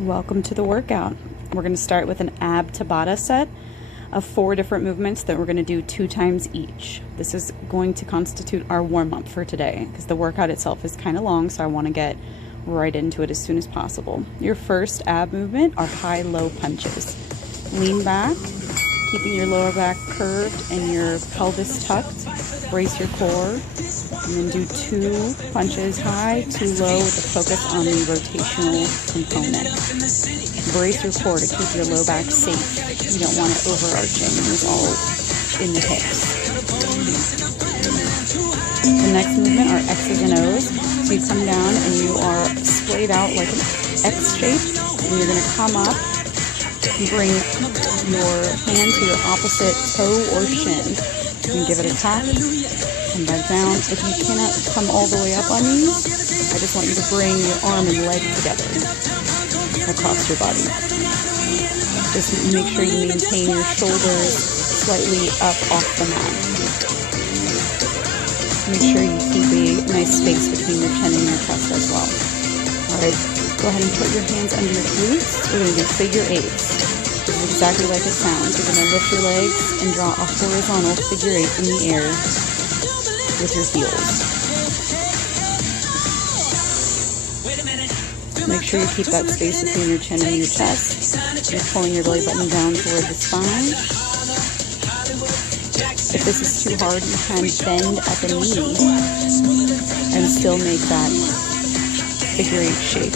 Welcome to the workout. We're going to start with an ab Tabata set of 4 different movements that we're going to do 2 times each. This is going to constitute our warm-up for today because the workout itself is kind of long, so I want to get right into it as soon as possible. Your first ab movement are high-low punches. Lean back, keeping your lower back curved and your pelvis tucked. Brace your core, and then do 2 punches high, 2 low with a focus on the rotational component. Brace your core to keep your low back safe. You don't want it overarching. It's all in the hips. The next movement are X's and O's. So you come down and you are splayed out like an X shape, and you're going to come up and bring your hand to your opposite toe or shin. And give it a tap, come back down. If you cannot come all the way up on these, I just want you to bring your arm and leg together across your body. Just make sure you maintain your shoulders slightly up off the mat. Make sure you keep a nice space between your chin and your chest as well. Alright, go ahead and put your hands under your glutes. We're going to do figure 8s. Exactly like it sounds. You're going to lift your legs and draw a horizontal figure 8 in the air with your heels. Make sure you keep that space between your chin and your chest. You're pulling your belly button down toward the spine. If this is too hard, you can bend at the knee and still make that figure 8 shape.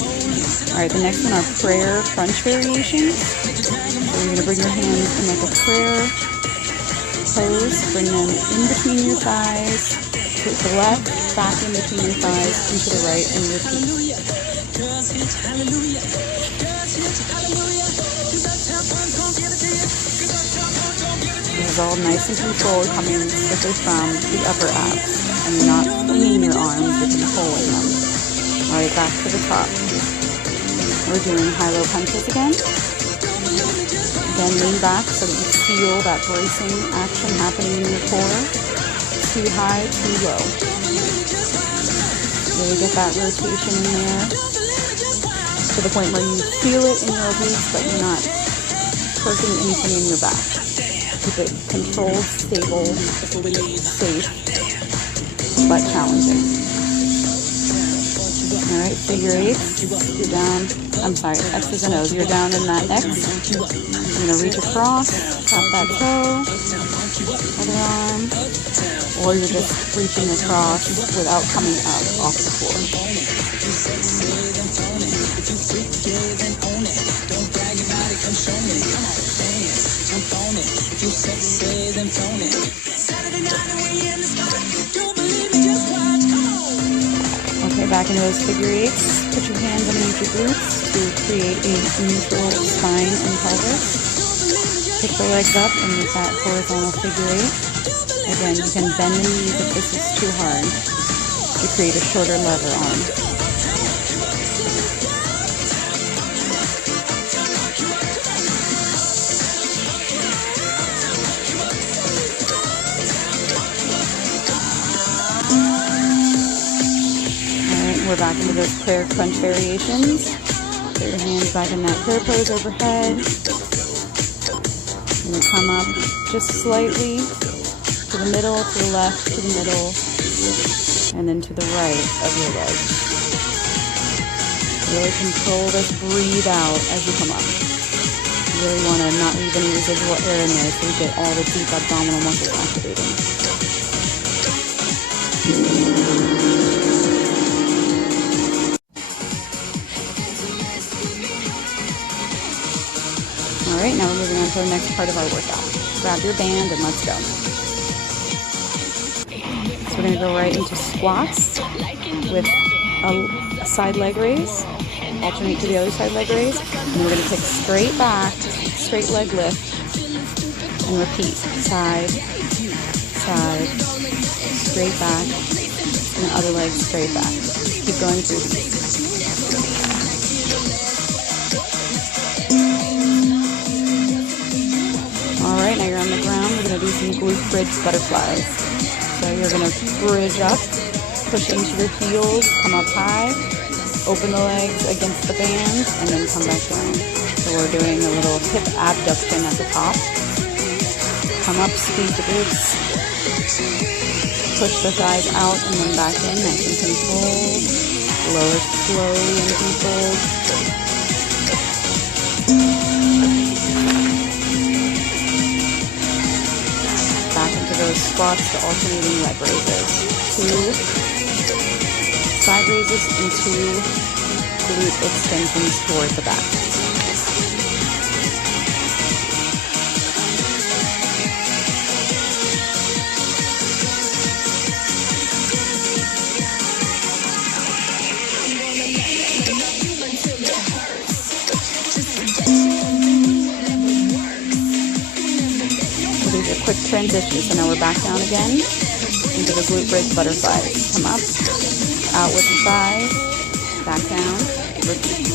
Alright, the next one are prayer crunch variations. So you're going to bring your hands in like a prayer pose, bring them in between your thighs, to the left, back in between your thighs, and to the right, and repeat. This is all nice and controlled, coming strictly from the upper abs, and you're not flinging your arms, you're controlling them. Alright, back to the top. We're doing high-low punches again. Then lean back so that you feel that bracing action happening in your core. Too high, too low. Really get that rotation in there to the point where you feel it in your obliques, but you're not hurting anything in your back. Keep it controlled, stable, safe, but challenging. Alright, figure 8s. You're down. I'm sorry, X's and O's. You're down in that X. You're going to reach across, tap that toe, other arm, or you're just reaching across without coming up off the floor. Okay, back into those figure 8s. Put your hands underneath your glutes to create a neutral spine and pelvis. Pick the legs up and make that horizontal figure 8. Again, you can bend the knees if this is too hard to create a shorter lever arm. We're back into those prayer crunch variations. Put your hands back in that prayer pose overhead. You're going to come up just slightly to the middle, to the left, to the middle, and then to the right of your leg. Really control this. Breathe out as you come up. You really want to not leave any residual air in there so you get all the deep abdominal muscles activating. Alright, now we're moving on to the next part of our workout. Grab your band and let's go. So we're going to go right into squats with a side leg raise. Alternate to the other side leg raise. And we're going to kick straight back, straight leg lift, and repeat. Side, side, straight back, and the other leg straight back. Keep going through these. Alright, now you're on the ground. We're going to do some glute bridge butterflies. So you're going to bridge up, push into your heels, come up high, Open the legs against the band and then come back down. So we're doing a little hip abduction at the top. Come up, squeeze the glutes. Push the thighs out and then back in, nice and controlled. Lower slowly and controlled. Back into those squats to alternating leg raises. 2 side raises and 2 glute extensions toward the back. So these are quick transitions. So now we're back down again into the glute bridge butterflies. Come up. Out with the thighs, back down, repeat.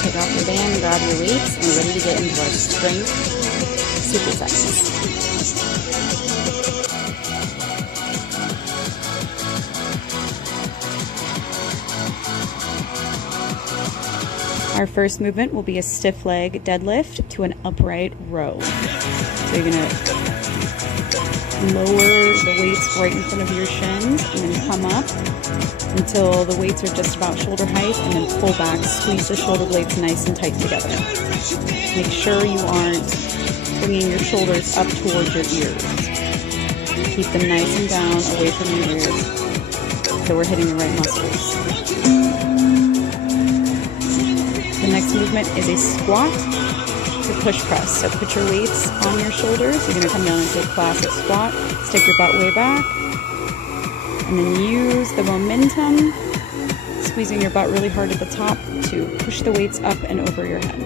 Take off your band, grab your weights, and we're ready to get into our strength supersets. Our first movement will be a stiff leg deadlift to an upright row. So you're going to lower the weights right in front of your shins and then come up until the weights are just about shoulder height, and then pull back, squeeze the shoulder blades nice and tight together. Make sure you aren't bringing your shoulders up towards your ears. Keep them nice and down away from your ears so we're hitting the right muscles. The next movement is a squat to push press. So put your weights on your shoulders. You're going to come down into a classic squat. Stick your butt way back. And then use the momentum, squeezing your butt really hard at the top to push the weights up and over your head.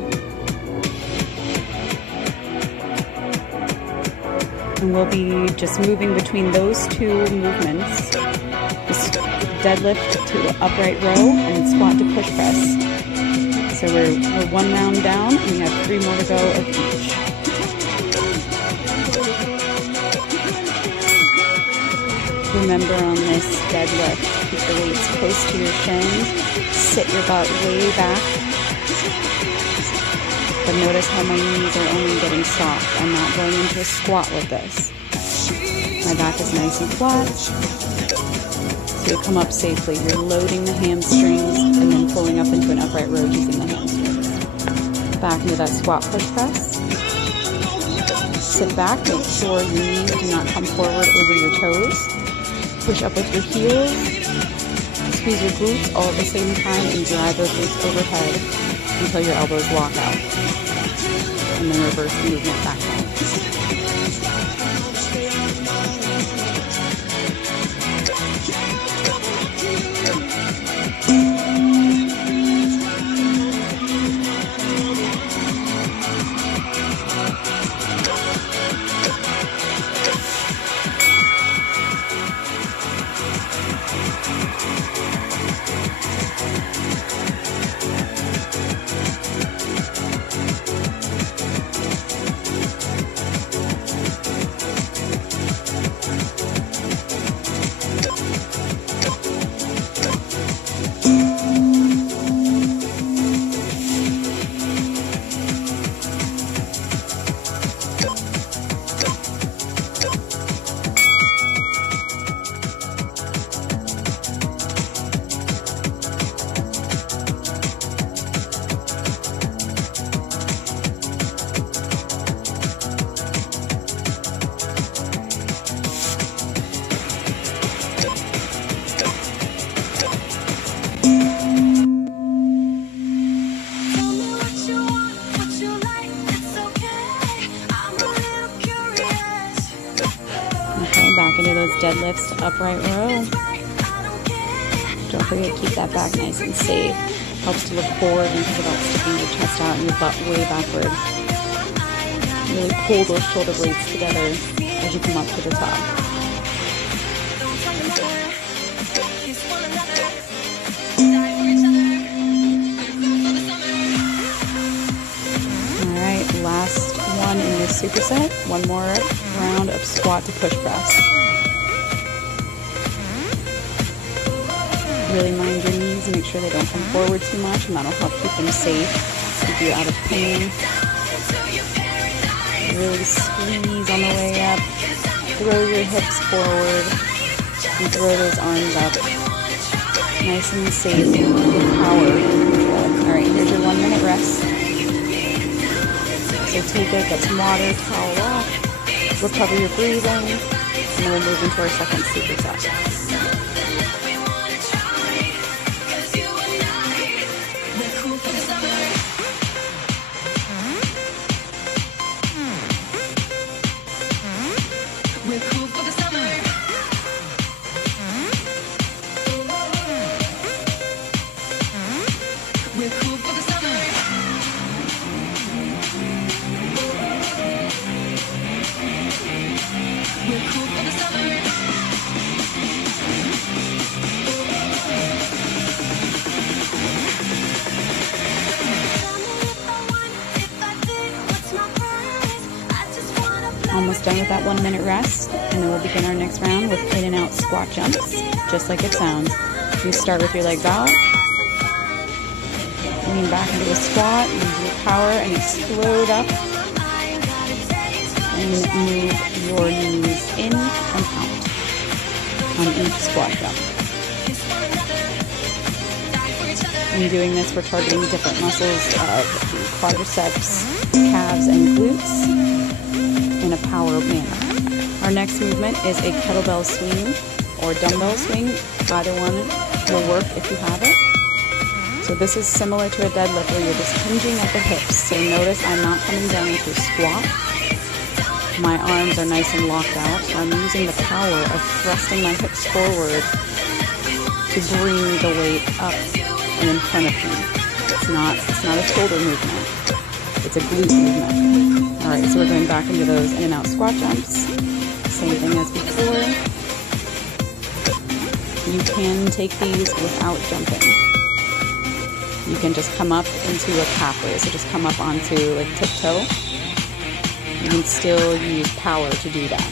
And we'll be just moving between those two movements. Just deadlift to upright row and squat to push press. So we're one round down and we have 3 more to go of each. Remember on this deadlift, keep the weights close to your shins, sit your butt way back, But notice how my knees are only getting soft. I'm not going into a squat with this. My back is nice and flat. So you come up safely. You're loading the hamstrings and then pulling up into an upright row using the hamstrings. Back into that squat push press. Sit back, make sure your knees do not come forward over your toes. Push up with your heels. Squeeze your glutes all at the same time and drive those glutes overhead until your elbows lock out. And then reverse the movement back home. Back into those deadlifts to upright row. Don't forget to keep that back nice and safe. Helps to look forward instead of sticking your chest out and your butt way backward. Really pull those shoulder blades together as you come up to the top. Alright, last one in your superset. One more round of squat to push press. Really mind your knees and make sure they don't come forward too much, and that'll help keep them safe, keep you out of pain. Really squeeze on the way up. Throw your hips forward and throw those arms up. Nice and safe with power and control. Alright, here's your 1 minute rest. So take it, get some water, towel off, recover your breathing, and then we'll move into our second superset. Almost done with that 1 minute rest, and then we'll begin our next round with in and out squat jumps, just like it sounds. You start with your legs out, lean back into a squat, use your power and explode up, and move your knees in and out on each squat jump. In doing this, we're targeting different muscles of the quadriceps, calves, and glutes in a power manner. Our next movement is a kettlebell swing or dumbbell swing. Either one will work if you have it. So this is similar to a deadlift where you're just hinging at the hips. So notice I'm not coming down into a squat. My arms are nice and locked out. So I'm using the power of thrusting my hips forward to bring the weight up and in front of me. It's not a shoulder movement. It's a glute movement. Alright, so we're going back into those in and out squat jumps. Same thing as before. You can take these without jumping. You can just come up into a calf raise, so just come up onto like tiptoe. You can still use power to do that.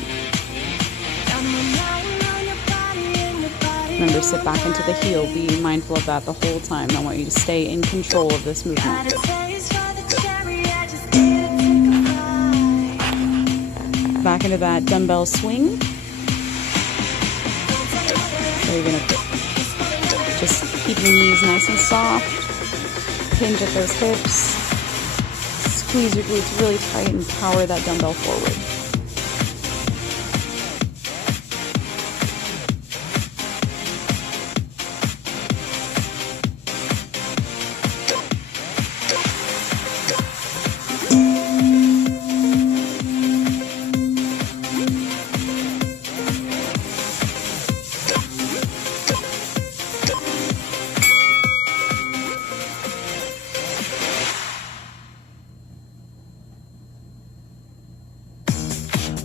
Remember, sit back into the heel. Be mindful of that the whole time. I want you to stay in control of this movement. Back into that dumbbell swing. So you're gonna just keep your knees nice and soft. Hinge at those hips. Squeeze your glutes really tight and power that dumbbell forward.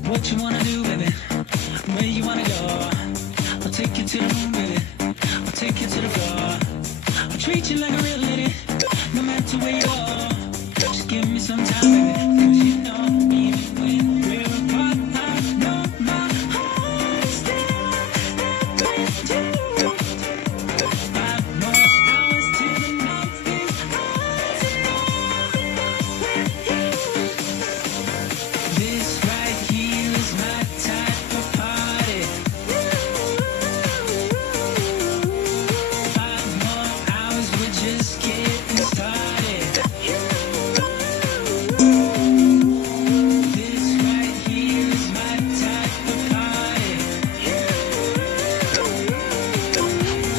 What you wanna do, baby? Where you wanna go? I'll take you to the moon, baby. I'll take you to the floor. I'll treat you like a real lady, no matter where you go. Just give me some time, baby. 'Cause you know, even when we're apart, I know my heart is still there with you. 5 more hours till the night is ours and with you. This right here is my type of party. 5 more hours, we're just getting started. This right here is my type of party.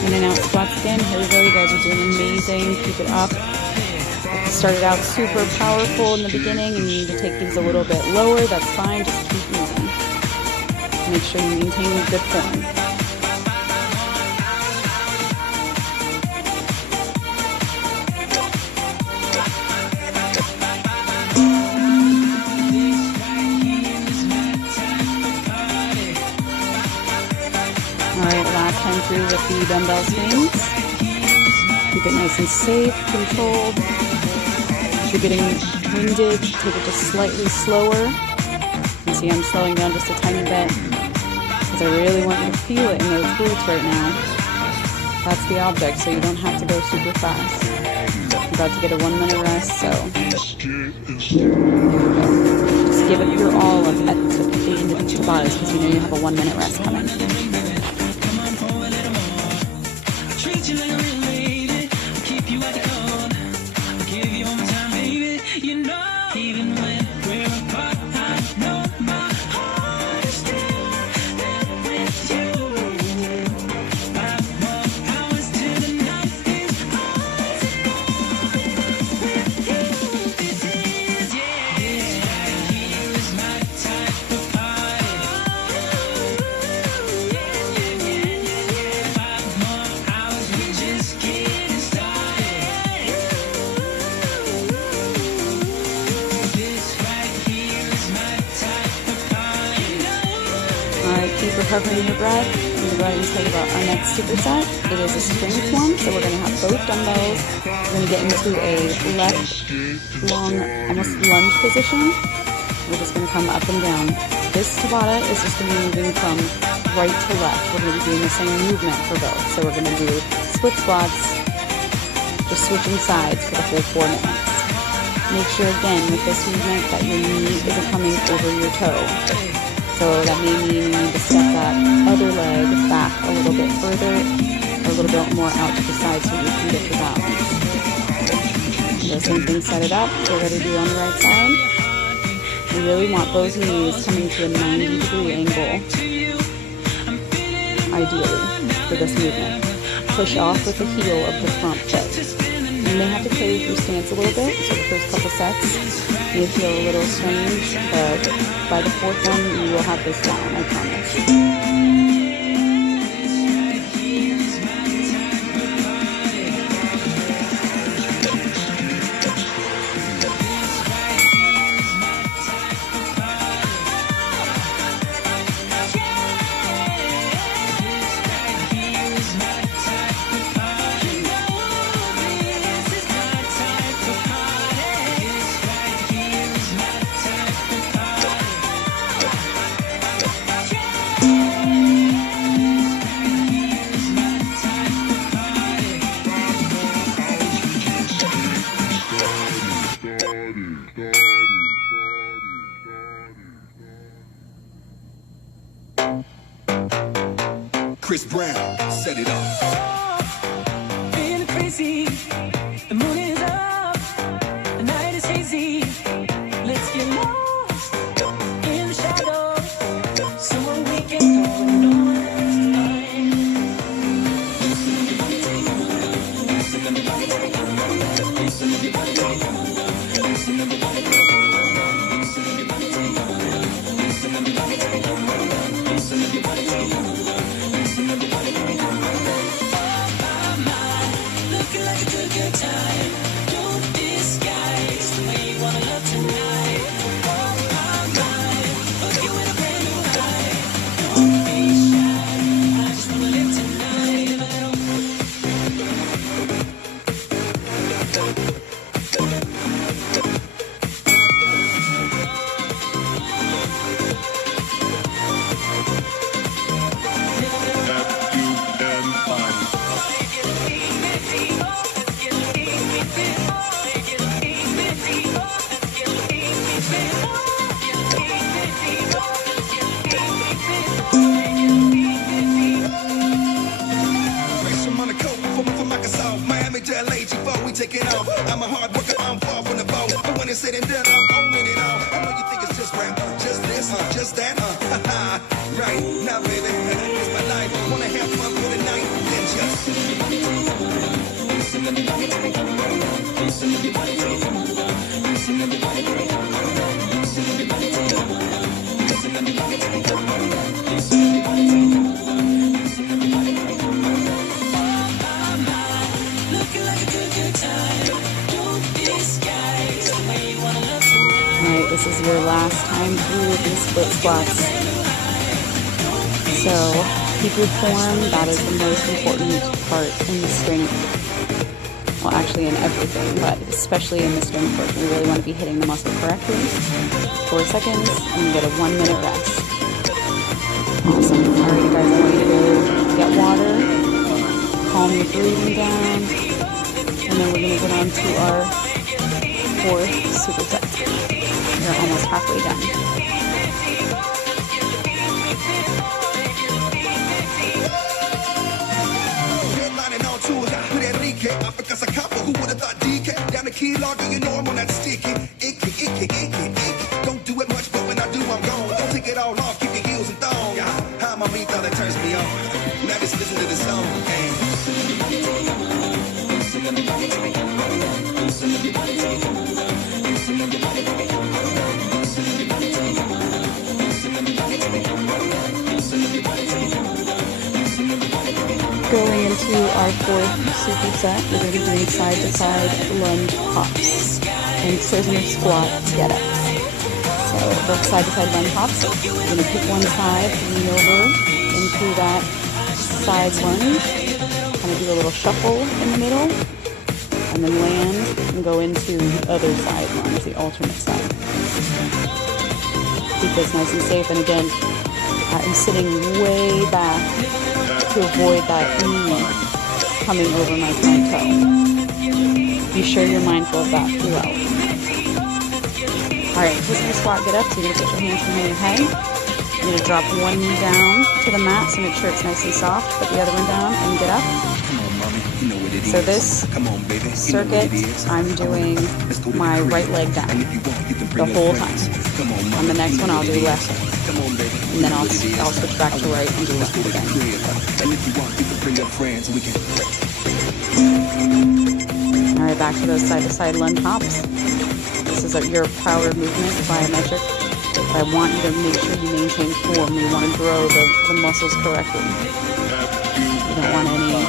In and out squats again. Here we go. You guys are doing amazing. Keep it up. Started out super powerful in the beginning and you need to take these a little bit lower. That's fine. Just keep moving. Make sure you maintain good form. Alright, last time through with the dumbbell swings. Keep it nice and safe, controlled. If you're getting winded, take it just slightly slower. You can see I'm slowing down just a tiny bit because I really want you to feel it in those glutes right now. That's the object, so you don't have to go super fast. I'm about to get a 1 minute rest, so just give it your all at the end of each Tabatas because you know you have a 1 minute rest coming. Treat you like a real lady, keep you at the cold. I'll give you all my time, baby. You know, even when we're apart, I know my heart is still there with you. 5 more hours till the night is ours and with you. This is, yeah, this right here is my type of party. Yeah. 5 more hours, we're just getting started. This right here is my type of party. Alright, keep recovering your breath. I'm going to go ahead and tell you about our next superset. It is a strength one, so we're going to have both dumbbells. We're going to get into a left, long, almost lunge position. We're just going to come up and down. This Tabata is just going to be moving from right to left. We're going to be doing the same movement for both. So we're going to do split squats, just switching sides for the whole 4 minutes. Make sure again with this movement that your knee isn't coming over your toe. So that may mean you need to step that other leg back a little bit further or a little bit more out to the side so you can get your balance. And the same thing, set it up. We're ready to do on the right side. You really want those knees coming to a 90-degree angle, ideally, for this movement. Push off with the heel of the front foot. You may have to play with your stance a little bit, so the first couple sets may feel a little strange, but by the 4th one, you will have this down, I promise. Chris Brown, set it off. Feeling crazy, the moon is up, the night is hazy. Let's get lost in the shadows, somewhere we can go on. I'm a hard worker, I'm far from the ball. But when it's said and done, I'm owning it all. I know you think it's just rap, just this, just that, right, now baby, it's my life. Wanna have fun for the night, then just Alright, this is your last time through these split squats. So keep your form, that is the most important part in the strength. Well, actually in everything, but especially in the strength portion. We really want to be hitting the muscle correctly. 4 seconds, and you get a 1 minute rest. Awesome. Alright, you guys, I want you to go get water, calm your breathing down, and then we're going to get on to our 4th superset. We're almost halfway done. Who would have thought DK down the key logger, you know I'm on that sticky. Icky. Don't do it much, but when I do, I'm gone. Don't take it all off, keep your heels and thong. How my beat thought that turns me on. Now just listen to the song. Going into our 4th superset, we're going to be doing side-to-side lunge hops and prisoner squat get-ups. So both side-to-side lunge hops, you're going to pick one side, lean over into that side lunge, kind of do a little shuffle in the middle, and then land and go into the other side lunge, the alternate side. Keep this nice and safe, and again, I'm sitting way back to avoid that knee coming over my front toe. Be sure you're mindful of that throughout. Alright, prisoner squat get up, so you're going to put your hands behind your head. You're going to drop one knee down to the mat, so make sure it's nice and soft. Put the other one down and get up. So this circuit, I'm doing my right leg down the whole time. On the next one, I'll do left. And then I'll switch back to right and do left again. Alright, back to those side-to-side lunge hops. This is your power movement, plyometric. But I want you to make sure you maintain form. You want to grow the muscles correctly. You don't want any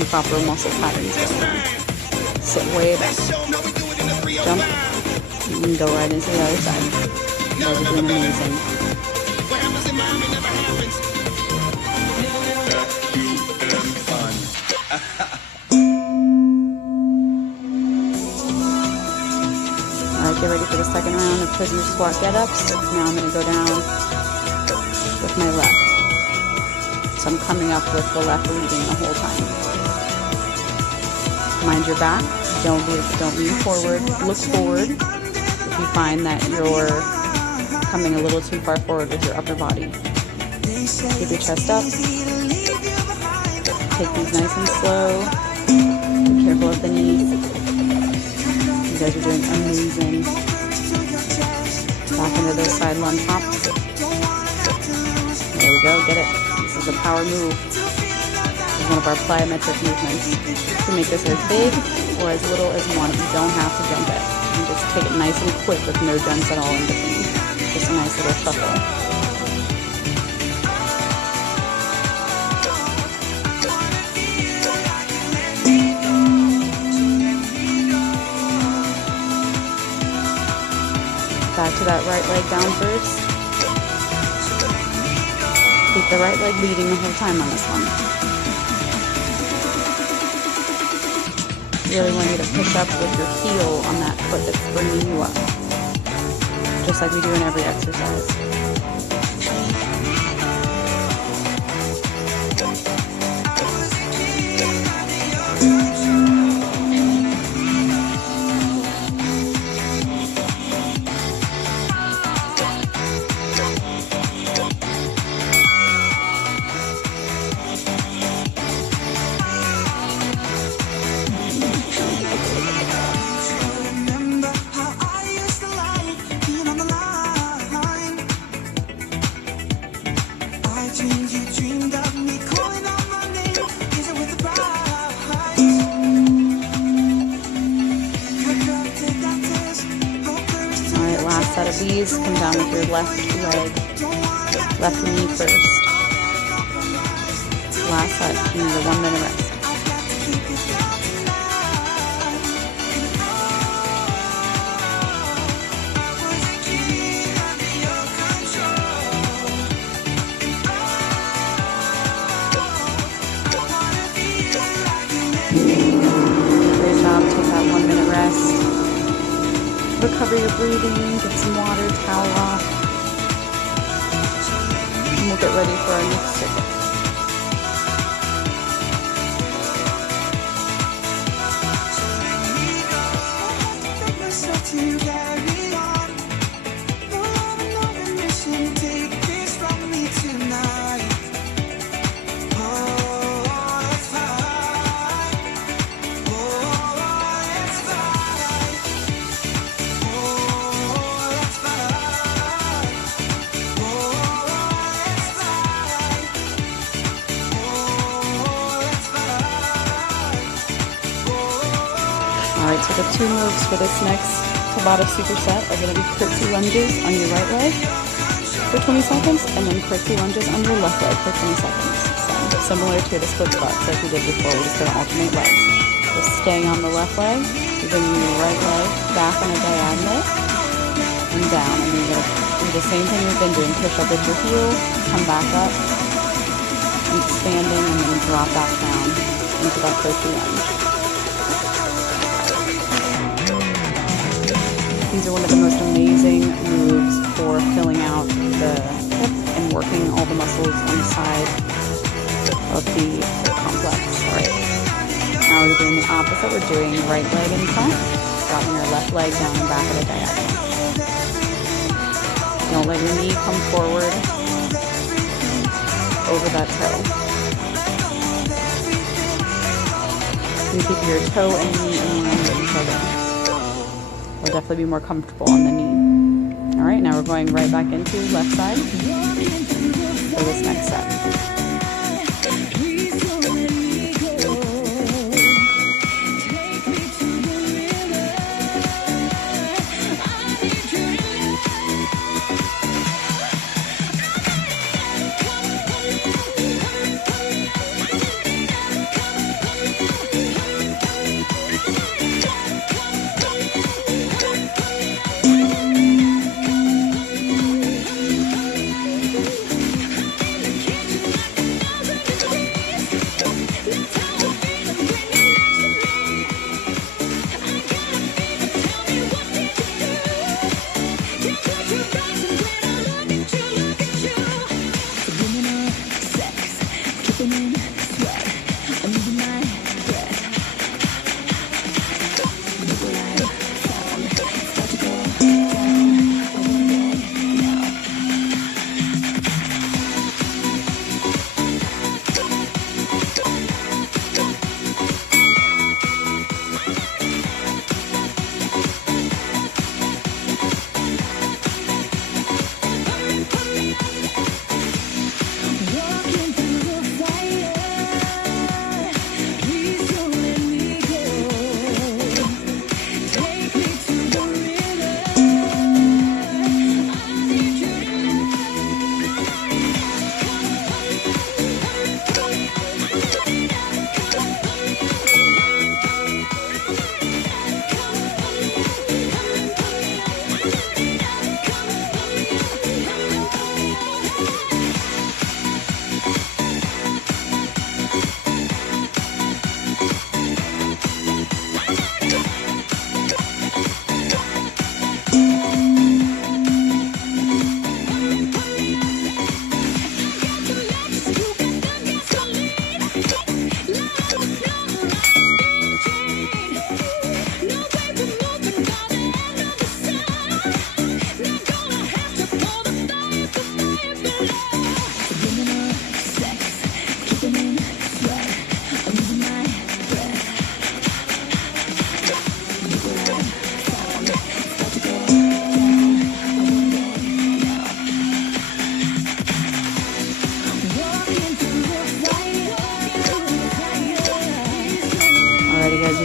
improper muscle patterns going on. Sit way back. Jump. You can go right into the other side. You guys are doing amazing. Alright, get ready for the second round of prisoner squat get-ups. Now I'm going to go down with my left. So I'm coming up with the left leading the whole time. Mind your back. Don't lean forward. Look forward if you find that you're coming a little too far forward with your upper body. Keep your chest up. Take these nice and slow. Be careful of the knees. You guys are doing amazing. Back into those side lunge hops. There we go, get it. This is a power move. This is one of our plyometric movements. You can make this as big or as little as you want. You don't have to jump it. You can just take it nice and quick with no jumps at all in between. Just a nice little shuffle. Back to that right leg down first. Keep the right leg leading the whole time on this one. Really want you to push up with your heel on that foot that's bringing you up. Just like we do in every exercise. Set of these, come down with your left leg, left knee first. Last set, you need a 1 minute rest. Great job, take that 1 minute rest. Recover your breathing, get some water, towel off, and we'll get ready for our next circuit. Alright, so the two moves for this next Tabata superset are going to be curtsy lunges on your right leg for 20 seconds, and then curtsy lunges on your left leg for 20 seconds. So similar to the split squats like we did before, we're just going to alternate legs. So staying on the left leg, you're bringing your right leg back on a diagonal and down. And you're going to do the same thing we've been doing. Push up with your heel, come back up, expanding, and then drop back down into that curtsy lunge. These are one of the most amazing moves for filling out the hip and working all the muscles on the side of the hip complex. Alright, now we're doing the opposite. We're doing right leg in front, dropping your left leg down and back at a diagonal. Don't let your knee come forward over that toe. You keep your toe and knee in line with each other. Will definitely be more comfortable on the knee. Alright, now we're going right back into left side for this next set.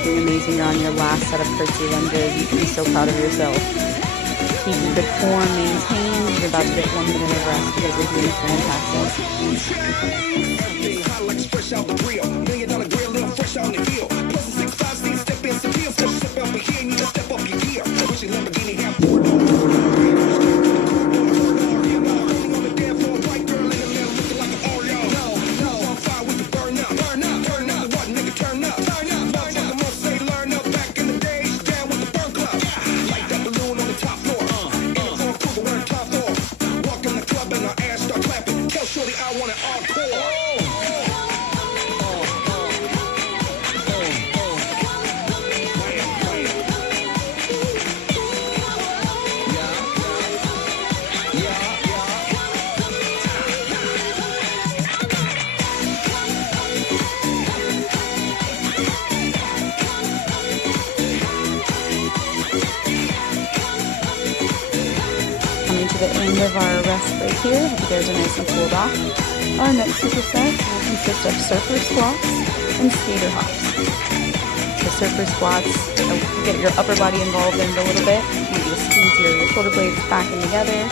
doing amazing. You're on your last set of curtsy lunges. You can be so proud of yourself. Keep your good form maintained. You're about to get 1 minute of rest. You guys are doing the end of our rest break here. Hope you guys are nice and cooled off. Our next superset will consist of surfer squats and skater hops. The surfer squats, get your upper body involved in it a little bit. You want you to squeeze your shoulder blades back and together,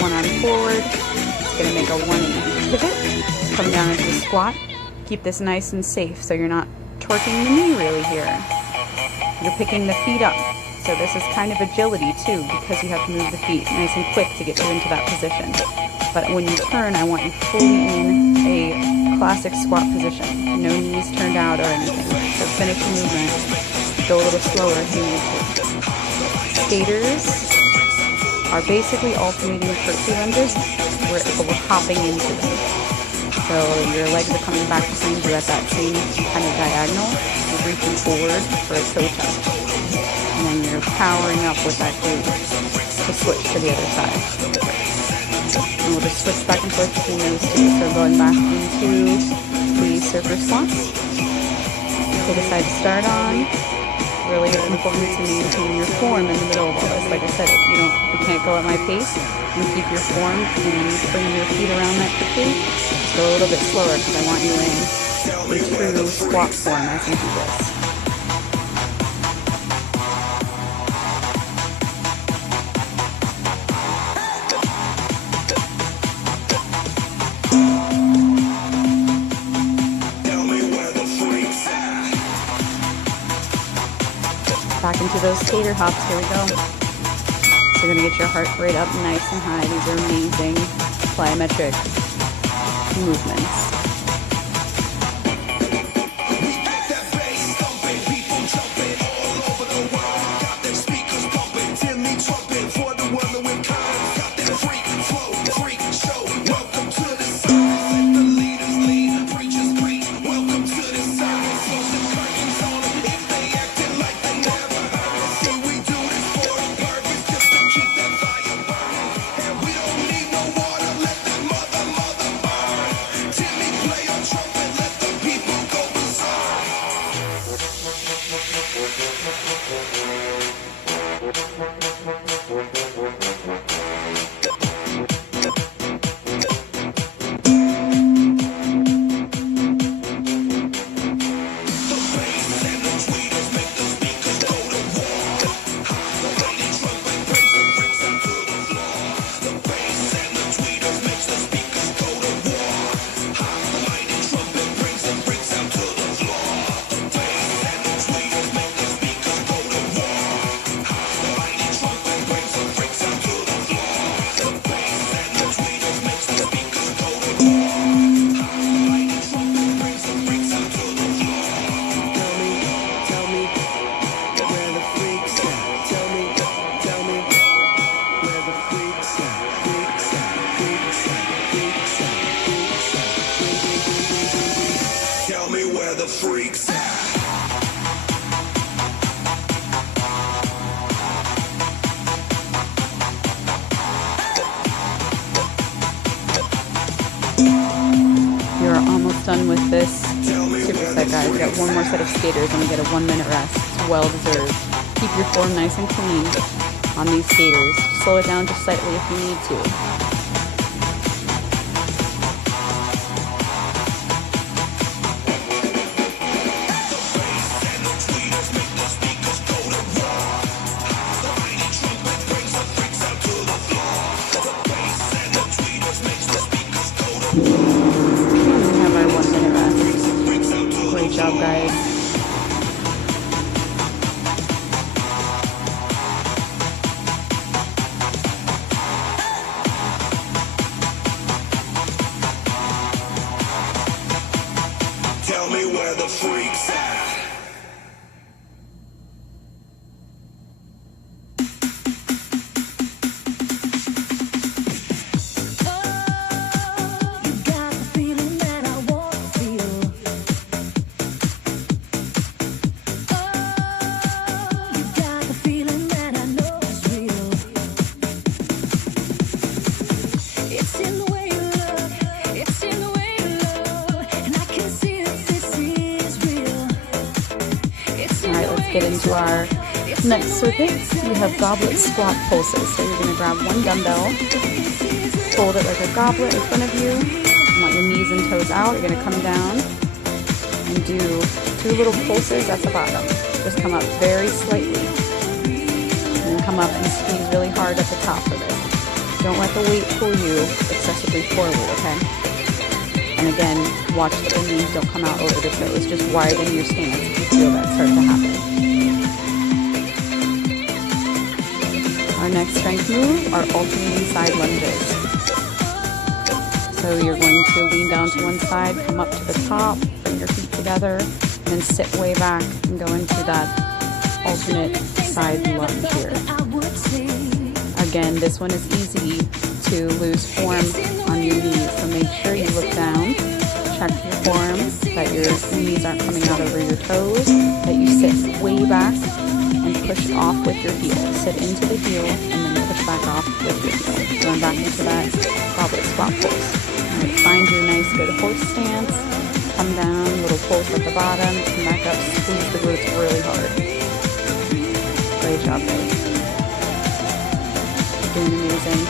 one arm forward. It's going to make a 180 pivot. Come down into the squat. Keep this nice and safe so you're not torquing the knee really here. You're picking the feet up. So this is kind of agility too, because you have to move the feet nice and quick to get you into that position. But when you turn, I want you fully in a classic squat position. No knees turned out or anything. So finish the movement. Go a little slower if you need to. Skaters are basically alternating curtsy lunges where we're hopping into them. So your legs are coming back behind you at that same kind of diagonal. You're reaching forward for a toe touch. And then you're powering up with that glute to switch to the other side. And we'll just switch back and forth between those two. So going back into the surfer squats. Take a side to start on. Really important to maintain your form in the middle of all this. Like I said, you can't go at my pace. And keep your form and bring your feet around that quickly. Just go a little bit slower because I want you in a true squat form as you do this. Back into those skater hops, here we go. So you're gonna get your heart rate up nice and high. These are amazing plyometric movements. Done with this superset, guys. We got one more set of skaters and we get a 1 minute rest. It's well deserved. Keep your form nice and clean on these skaters. Slow it down just slightly if you need to. And we have our 1 minute rest. Great job, guys. Tell me where the freaks at. Get into our next circuit. We have goblet squat pulses. So you're going to grab one dumbbell, hold it like a goblet in front of you. You want your knees and toes out. You're going to come down and do 2 little pulses at the bottom. Just come up very slightly. And then come up and squeeze really hard at the top of it. Don't let the weight pull you excessively forward, okay? And again, watch that the knees don't come out over the toes. Just widen your stance if you feel that start to happen. Our next strength move are alternating side lunges. So you're going to lean down to one side, come up to the top, bring your feet together, and then sit way back and go into that alternate side lunge here. Again, this one is easy to lose form on your knees, so make sure you look down, check your form, that your knees aren't coming out over your toes, that you sit way back and push off with your heel. Sit into the heel and then push back off with your heel. Going back into that goblet squat pulse. Alright, find your nice good horse stance, come down, little pulse at the bottom, come back up, squeeze the glutes really hard. Great job, guys. You're doing amazing.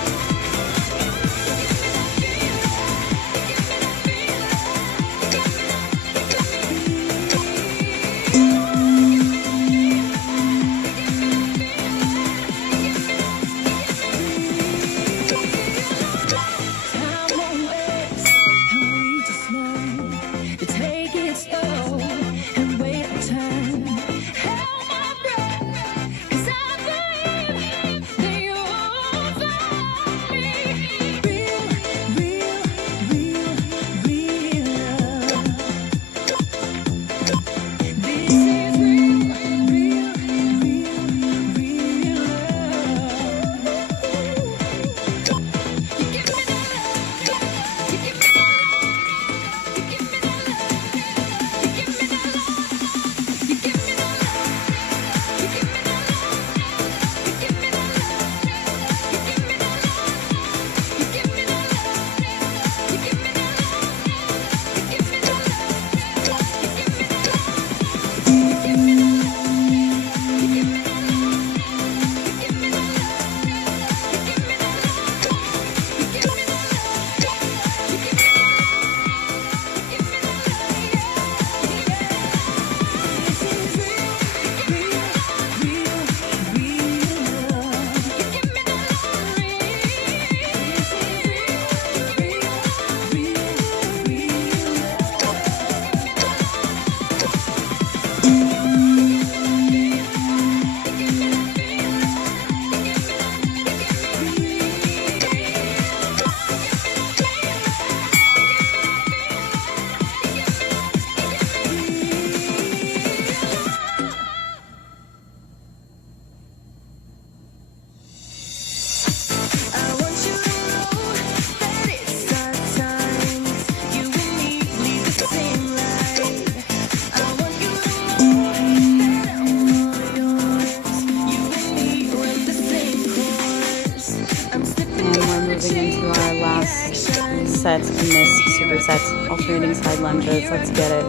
sets in this supersets alternating side lunges. Let's get it.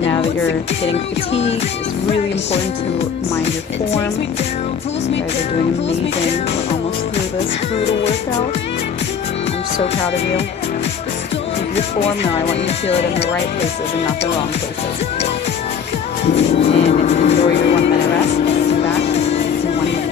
Now that you're getting fatigued, it's really important to mind your form. You guys are doing amazing. We're almost through this brutal workout. I'm so proud of you. Keep your form though. I want you to feel it in the right places and not the wrong places. And enjoy your 1 minute rest. Come back in 1 minute.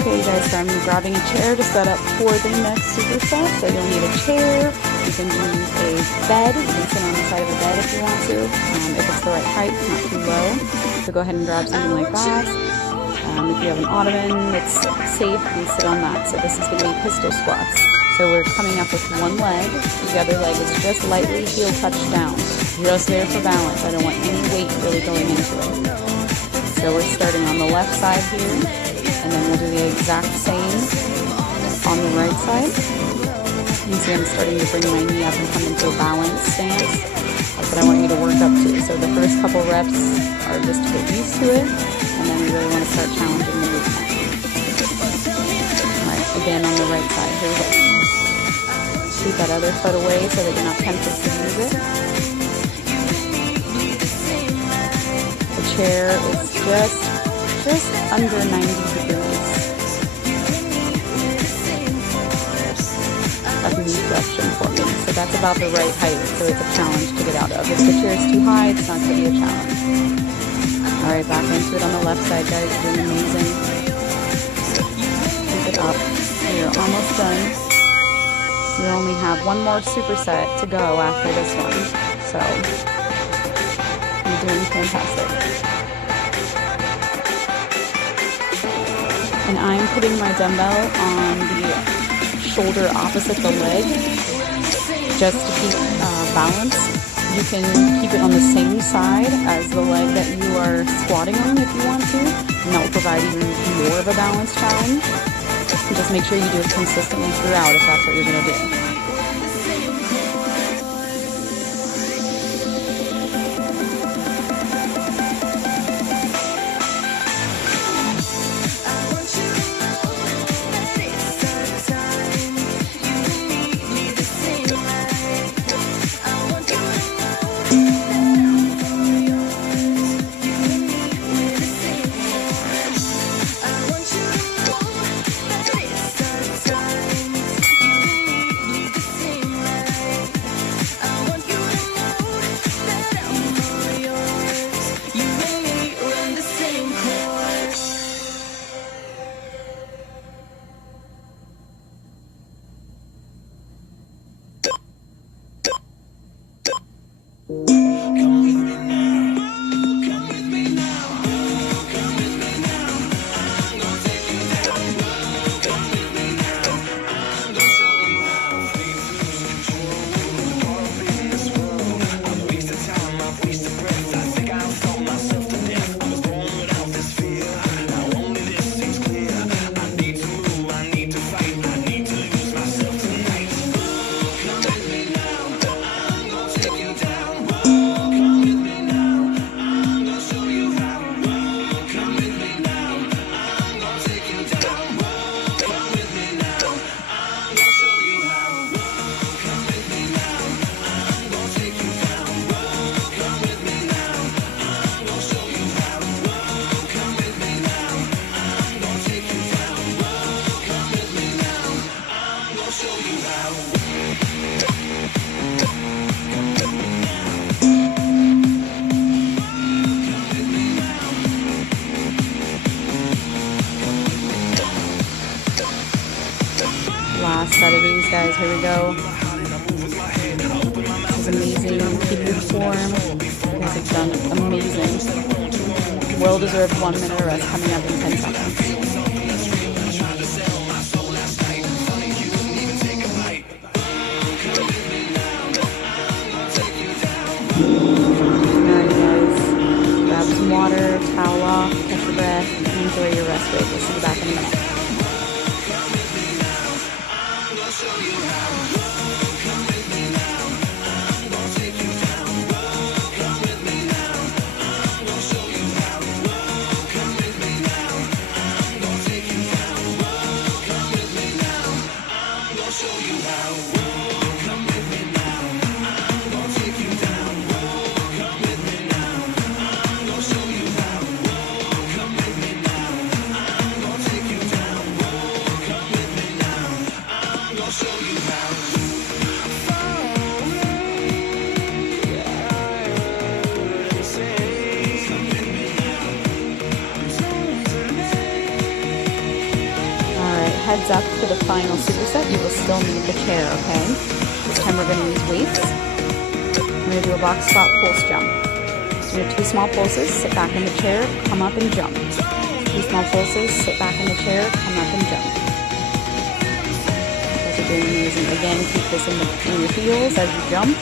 Okay guys, so I'm grabbing a chair to set up for the next superset. So you'll need a chair. You can use a bed. You can sit on the side of a bed if you want to. If it's the right height, not too low. So go ahead and grab something like that. If you have an ottoman that's safe, you can sit on that. So this is going to be pistol squats. So we're coming up with one leg. The other leg is just lightly heel touched down. Just there for balance. I don't want any weight really going into it. So we're starting on the left side here, and then we'll do the exact same on the right side. You can see I'm starting to bring my knee up and come into a balanced stance. That's what I want you to work up to. So the first couple reps are just to get used to it, and then we really want to start challenging the movement. Alright, again on the right side. Here we go. Keep that other foot away so that you're not tempted to use it. The chair is just under 90 degrees of knee flexion for me. So that's about the right height, so it's a challenge to get out of. If the chair is too high, it's not going to be a challenge. Alright, back into it on the left side, guys. You're doing amazing. Keep it up. You're almost done. We only have one more superset to go after this one. So, you're doing fantastic. And I'm putting my dumbbell on the shoulder opposite the leg just to keep balance. You can keep it on the same side as the leg that you are squatting on if you want to, and that will provide even more of a balance challenge. And just make sure you do it consistently throughout if that's what you're going to do. Last set of these, guys. Here we go. This is amazing. Keep your form. You guys have done amazing. Well-deserved 1 minute of rest coming up in 10 seconds. Alright, guys. Grab some water, towel off, catch your breath, and enjoy your rest break. We'll see you back in a minute. heads up for the final superset, you will still need the chair, okay? This time we're going to use weights. We're going to do a box squat pulse jump. So we have 2 small pulses, sit back in the chair, come up and jump. 2 small pulses, sit back in the chair, come up and jump. You guys are doing amazing. Again, keep this in your heels as you jump.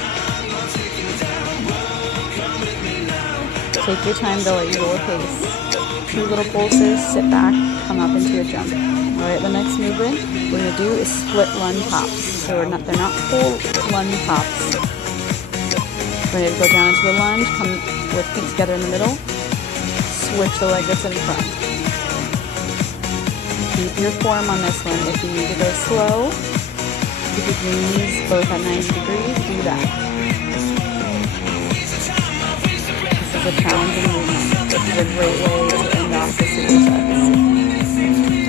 Take your time though at your pace. 2 little pulses, sit back, come up into a jump. Alright, the next movement we're going to do is split lunge hops. So they're not full lunge hops. We're going to go down into a lunge, come with feet together in the middle, switch the leg that's in front. Keep your form on this one. If you need to go slow, keep your knees both at 90 degrees, do that. This is a challenging movement. This is a great way to end off the supersets.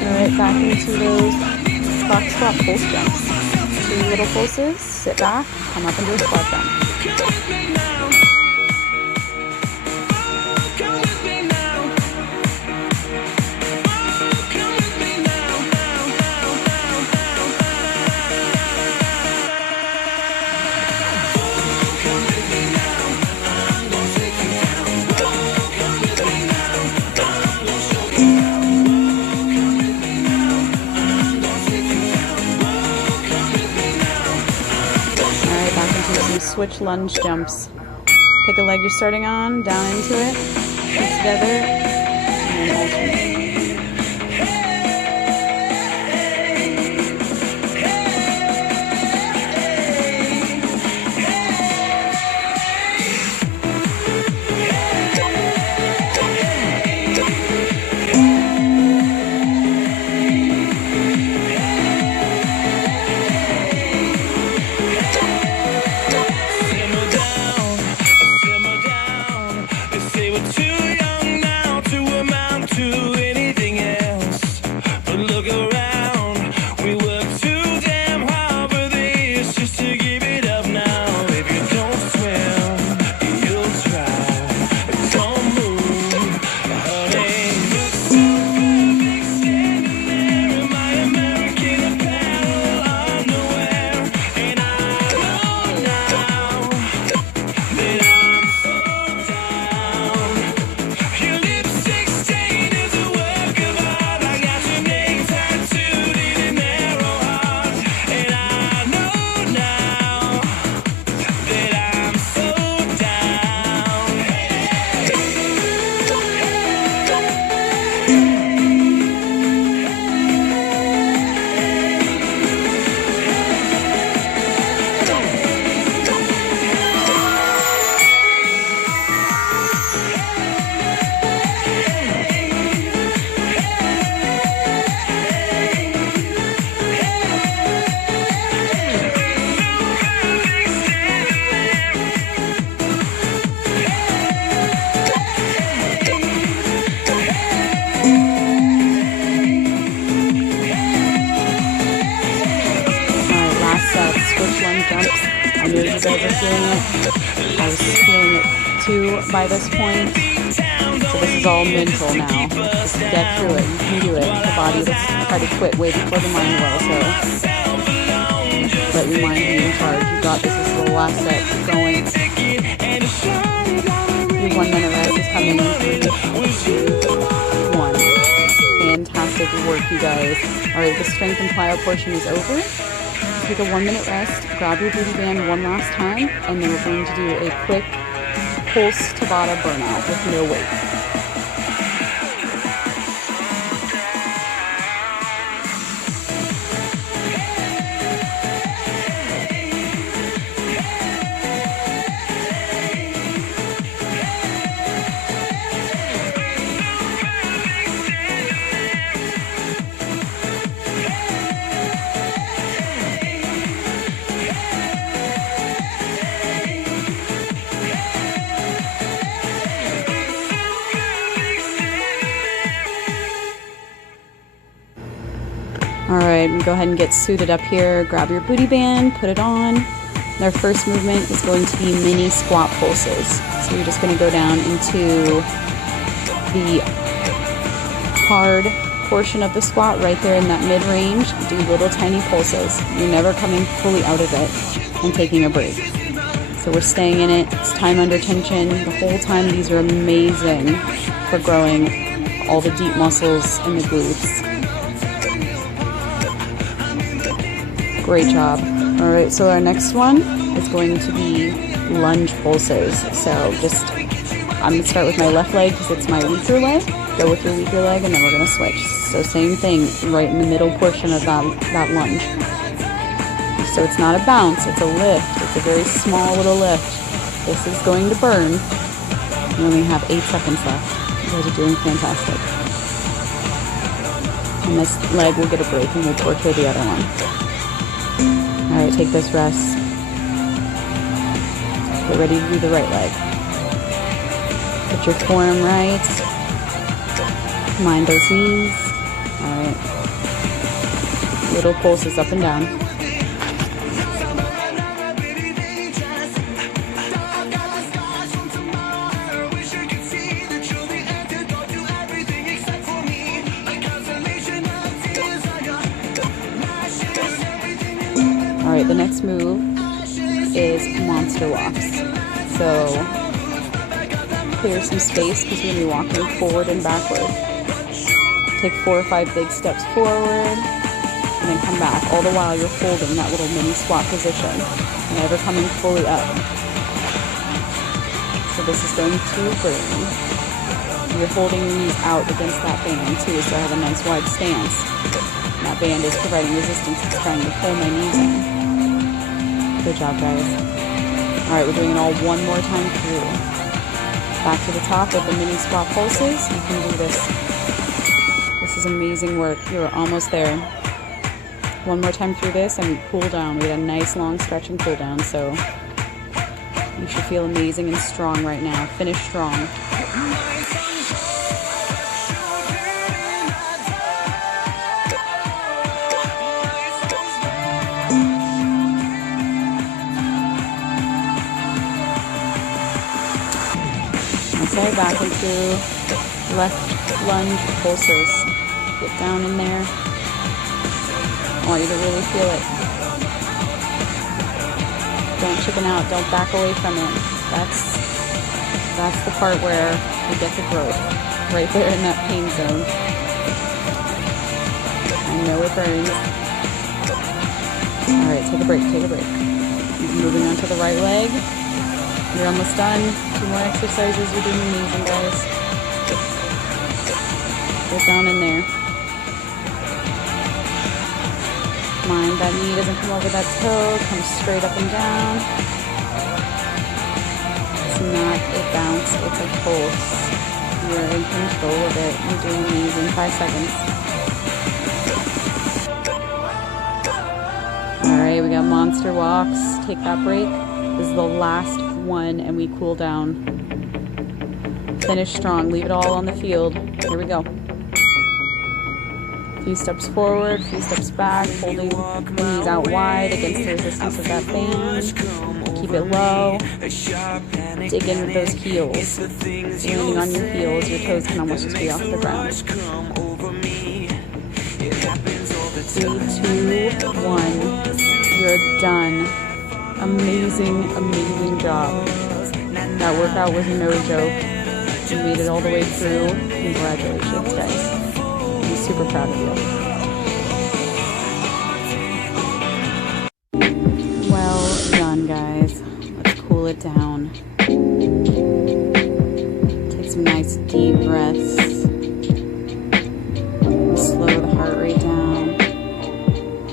Alright, back into those box squat pulse jumps. 2 little pulses, sit back, come up and do a squat jump. Switch lunge jumps. Pick a leg you're starting on, down into it, feet together, and then alternate. You guys are feeling it. I was feeling it too by this point. So this is all mental now. Just get through it. You can do it. The body will try to quit way before the mind will. So let your mind be in charge. You got this. This is the last set. Keep going. Your 1 minute rest is coming in 3, 2, 1. Fantastic work, you guys. Alright, the strength and plyo portion is over. Take a 1 minute rest, grab your booty band one last time, and then we're going to do a quick pulse Tabata burnout with no weight. Alright, go ahead and get suited up here. Grab your booty band, put it on. Our first movement is going to be mini squat pulses. So you're just going to go down into the hard portion of the squat, right there in that mid-range, do little tiny pulses. You're never coming fully out of it and taking a break. So we're staying in it. It's time under tension the whole time. These are amazing for growing all the deep muscles in the glutes. Great job. All right, so our next one is going to be lunge pulses. So just, I'm gonna start with my left leg because it's my weaker leg. Go with your weaker leg, and then we're gonna switch. So same thing, right in the middle portion of that lunge. So it's not a bounce, it's a lift. It's a very small little lift. This is going to burn. We only have 8 seconds left. You guys are doing fantastic. And this leg will get a break, and we'll work to the other one. All right, take this rest. Get ready to do the right leg. Put your forearm right. Mind those knees. All right. Little pulses up and down. All right, the next move is monster walks. So clear some space because you're going to be walking forward and backward. Take 4 or 5 big steps forward and then come back. All the while you're holding that little mini squat position, never coming fully up. So this is going to burn. You're holding your knees out against that band too, so I have a nice wide stance. And that band is providing resistance. It's trying to pull my knees in. Good job, guys. All right, we're doing it all one more time through. Back to the top with the mini squat pulses. You can do this. This is amazing work. You're almost there. One more time through this and we cool down. We get a nice long stretch and cool down, so you should feel amazing and strong right now. Finish strong. Okay, back into left lunge pulses. Get down in there. I want you to really feel it. Don't chicken out. Don't back away from it. That's the part where we get the growth. Right there in that pain zone. I know it burns. All right, take a break. Take a break. Moving on to the right leg. You're almost done. 2 more exercises. You're doing amazing, guys. Get down in there. Mind that knee doesn't come over that toe. Come straight up and down. It's not a bounce. It's a pulse. You're in control of it. You're doing amazing. 5 seconds. Alright, we got monster walks. Take that break. This is the last one and we cool down. Finish strong. Leave it all on the field. Here we go. Few steps forward, few steps back, holding the knees out wide against the resistance of that band. Keep it low. Dig in with those heels. Landing on your heels, your toes can almost just be off the ground. 3, 2, 1. You're done. Amazing, amazing job. That workout was no joke. You made it all the way through. Congratulations, guys. I'm super proud of you. Well done, guys. Let's cool it down. Take some nice deep breaths. Slow the heart rate down.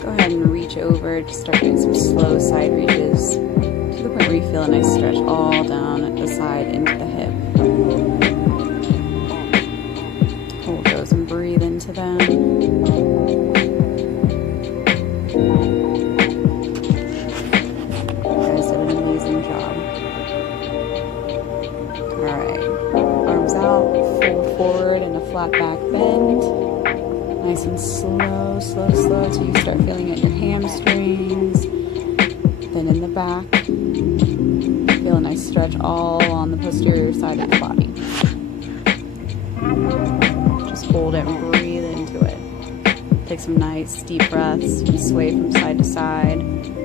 Go ahead and reach over. Just start doing some slow side reaches to the point where you feel a nice stretch all down at the side into the hip. Hold those and breathe into them. You guys did an amazing job. Alright, arms out, fold forward in a flat back bend. Nice and slow, slow, slow till you start feeling it in your hamstrings. Then in the back. Feel a nice stretch all on the posterior side of the body. Just hold it and breathe into it. Take some nice deep breaths. You can sway from side to side. Good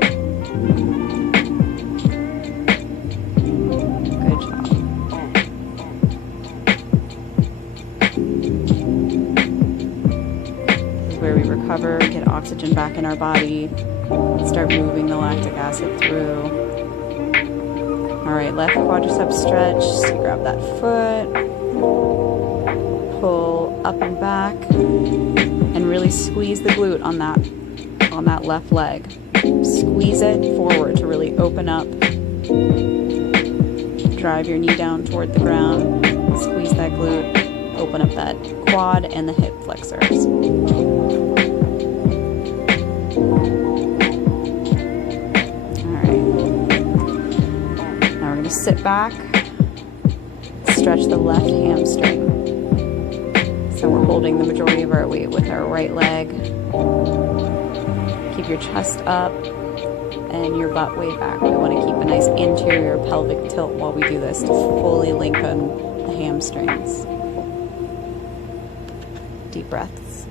job. This is where we recover, get oxygen back in our body, start moving the lactic acid through. All right, left quadricep stretch. So grab that foot, pull up and back, and really squeeze the glute on that left leg. Squeeze it forward to really open up. Drive your knee down toward the ground. Squeeze that glute. Open up that quad and the hip flexors. Sit back, stretch the left hamstring. So we're holding the majority of our weight with our right leg. Keep your chest up and your butt way back. We want to keep a nice anterior pelvic tilt while we do this to fully lengthen the hamstrings. Deep breaths.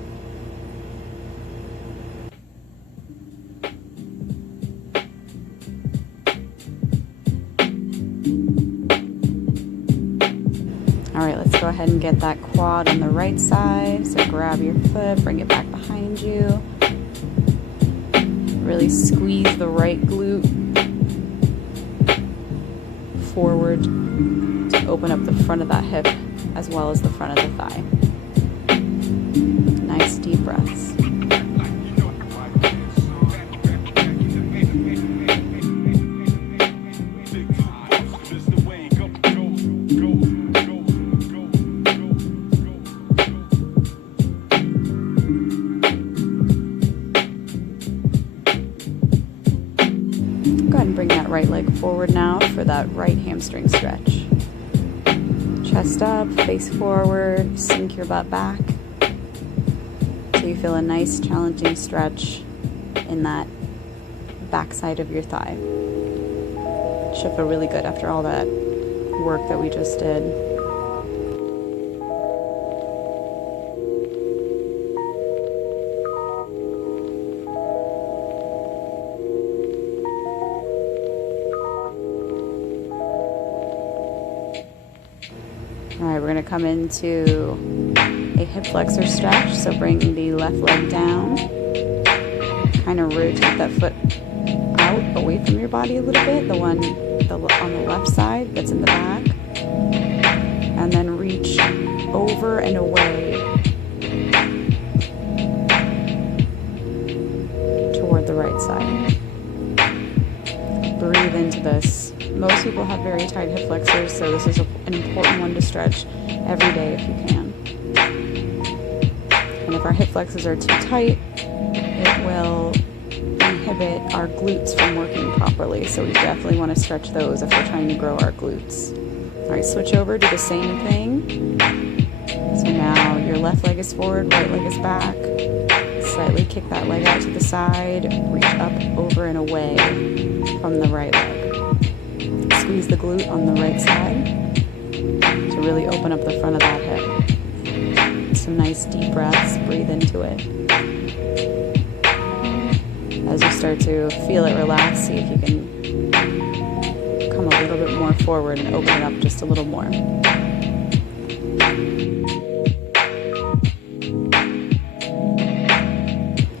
All right, let's go ahead and get that quad on the right side. So grab your foot, bring it back behind you. Really squeeze the right glute forward to open up the front of that hip as well as the front of the thigh. Nice deep breaths. Go ahead and bring that right leg forward now for that right hamstring stretch. Chest up, face forward, sink your butt back. So you feel a nice challenging stretch in that backside of your thigh. Should feel really good after all that work that we just did. All right, we're going to come into a hip flexor stretch. So bring the left leg down. Kind of rotate that foot out, away from your body a little bit. The one on the left side that's in the back. And then reach over and away toward the right side. Breathe into this. Most people have very tight hip flexors, so this is an important one to stretch every day if you can. And if our hip flexors are too tight, it will inhibit our glutes from working properly, so we definitely want to stretch those if we're trying to grow our glutes. All right, switch over, do the same thing. So now your left leg is forward, right leg is back. Slightly kick that leg out to the side, reach up, over, and away from the right leg. Squeeze the glute on the right side to really open up the front of that hip. Some nice deep breaths, breathe into it. As you start to feel it relax, see if you can come a little bit more forward and open it up just a little more.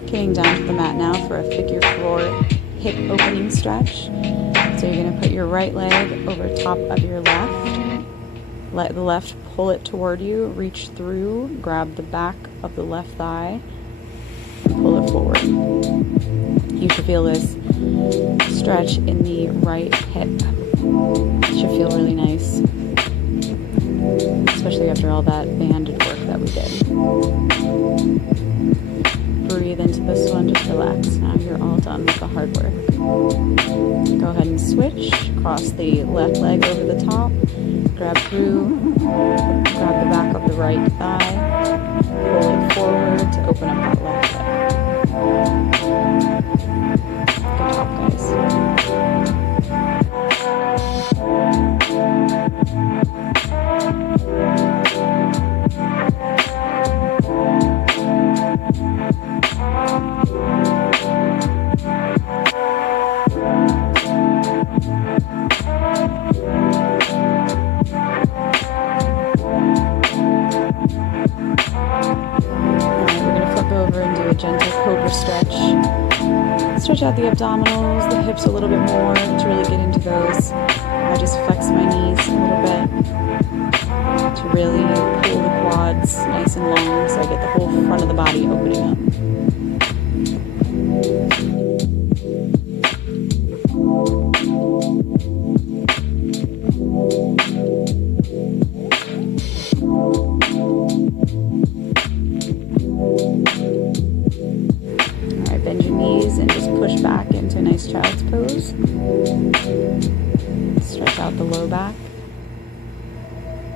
Getting down to the mat now for a figure 4 hip opening stretch. So you're going to put your right leg over top of your left. Let the left pull it toward you, reach through, grab the back of the left thigh, and pull it forward. You should feel this stretch in the right hip. It should feel really nice, especially after all that banded work that we did. Breathe into this one, just relax. Now you're all done with the hard work. Go ahead and switch. Cross the left leg over the top. Grab through. Grab the back of the right thigh. Pull it forward to open up that left leg. Good job, guys. a gentle cobra stretch. Stretch out the abdominals, the hips a little bit more to really get into those. I just flex my knees a little bit to really pull the quads nice and long so I get the whole front of the body opening up. Alright, bend your knees and just push back into a nice child's pose. Stretch out the low back.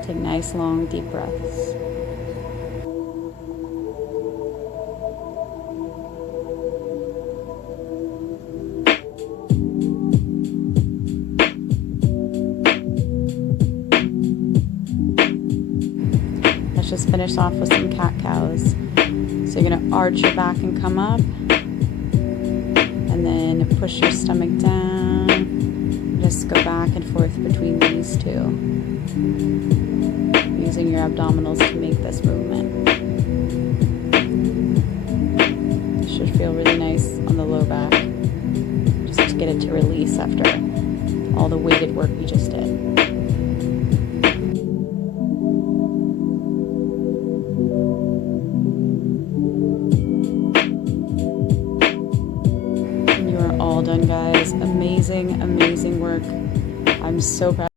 Take nice, long, deep breaths. Let's just finish off with some cat-cows. So you're going to arch your back and come up. And then push your stomach down. Just go back and forth between these two, using your abdominals to make this movement. It should feel really nice on the low back, just to get it to release after all the weighted work we just did. And you are all done, guys. Amazing, amazing work. I'm so proud.